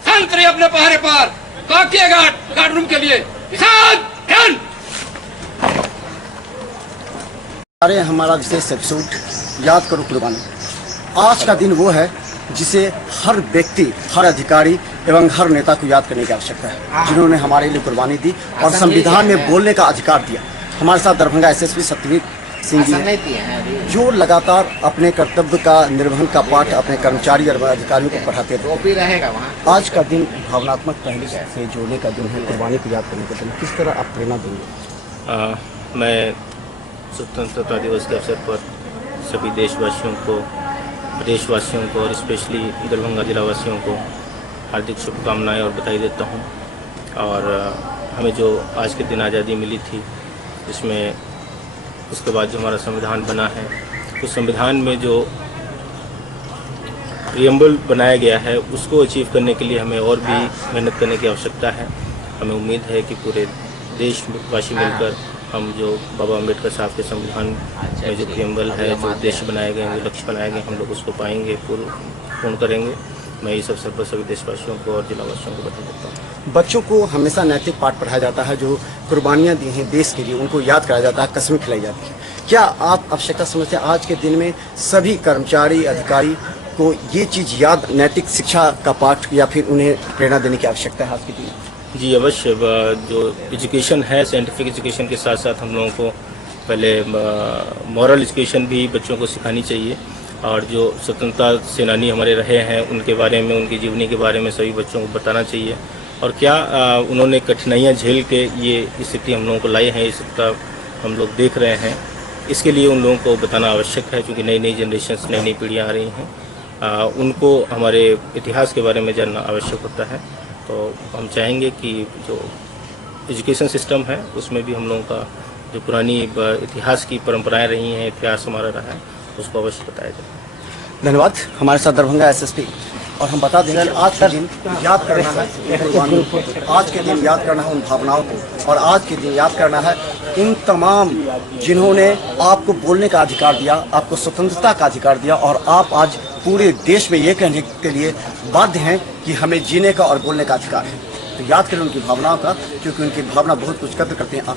शांत रहिए अपने पहरे पर। काकिए गार्ड रूम के लिए अरे हमारा विशेष एपिसोड याद करो कुर्बानी। आज का दिन वो है जिसे हर व्यक्ति, हर अधिकारी एवं हर नेता को याद करने की आवश्यकता है, जिन्होंने हमारे लिए कुर्बानी दी और संविधान में बोलने का अधिकार दिया। हमारे साथ दरभंगा एसएसपी सत्यवीर सिंह जी हैं, जो लगातार अपने कर्तव्य का निर्वहन का पाठ अपने कर्मचारी और अधिकारियों को पढ़ाते थे। आज का दिन भावनात्मक पहलू से जोड़ने का दिन है, कुर्बानी को याद करने का दिन। किस तरह आप प्रेरणा देंगे? मैं स्वतंत्रता दिवस के अवसर पर सभी देशवासियों को, प्रदेशवासियों को और स्पेशली दरभंगा जिलावासियों को हार्दिक शुभकामनाएं और बधाई देता हूं। और हमें जो आज के दिन आज़ादी मिली थी, इसमें उसके बाद जो हमारा संविधान बना है, उस संविधान में जो प्रियम्बल बनाया गया है, उसको अचीव करने के लिए हमें और भी मेहनत करने की आवश्यकता है। हमें उम्मीद है कि पूरे देशवासी मिलकर हम जो बाबा अम्बेडकर साहब के संविधान में जो प्रियम्बल है, जो उद्देश्य बनाए गए हैं, जो लक्ष्य बनाए गए, हम लोग उसको पाएंगे, पूर्ण करेंगे। मैं इस अवसर पर सभी देशवासियों को और जिलावासियों को बधाई देता हूँ। बच्चों को हमेशा नैतिक पाठ पढ़ाया जाता है, जो कुर्बानियाँ दी हैं देश के लिए, उनको याद कराया जाता है, कस्में खिलाई जाती है। क्या आप आवश्यकता समझते हैं आज के दिन में सभी कर्मचारी, अधिकारी को ये चीज़ याद, नैतिक शिक्षा का पाठ या फिर उन्हें प्रेरणा देने की आवश्यकता है आज के दिन? जी अवश्य। जो एजुकेशन है, साइंटिफिक एजुकेशन के साथ साथ हम लोगों को पहले मॉरल एजुकेशन भी बच्चों को सिखानी चाहिए। और जो स्वतंत्रता सेनानी हमारे रहे हैं, उनके बारे में, उनकी जीवनी के बारे में सभी बच्चों को बताना चाहिए। और क्या उन्होंने कठिनाइयाँ झेल के ये स्थिति हम लोगों को लाई है, इस हम लोग देख रहे हैं। इसके लिए उन लोगों को बताना आवश्यक है, क्योंकि नई नई जनरेशन्स, नई नई पीढ़ियाँ आ रही हैं। उनको हमारे इतिहास के बारे में जानना आवश्यक होता है। तो हम चाहेंगे कि जो एजुकेशन सिस्टम है, उसमें भी हम लोगों का जो पुरानी इतिहास की परंपराएं रही हैं, इतिहास हमारा रहा है, उसको अवश्य बताया जाए। धन्यवाद। हमारे साथ दरभंगा एसएसपी। और हम बता दें कि आज के दिन याद करना है कुर्बानियों को, आज के दिन याद करना है उन भावनाओं को, और आज के दिन याद करना है उन तमाम जिन्होंने आपको बोलने का अधिकार दिया, आपको स्वतंत्रता का अधिकार दिया, और आप आज पूरे देश में ये कहने के लिए बाध्य हैं कि हमें जीने का और बोलने का अधिकार है। तो याद करें उनकी भावनाओं का, क्योंकि उनकी भावना बहुत कुछ कदर करते हैं आप।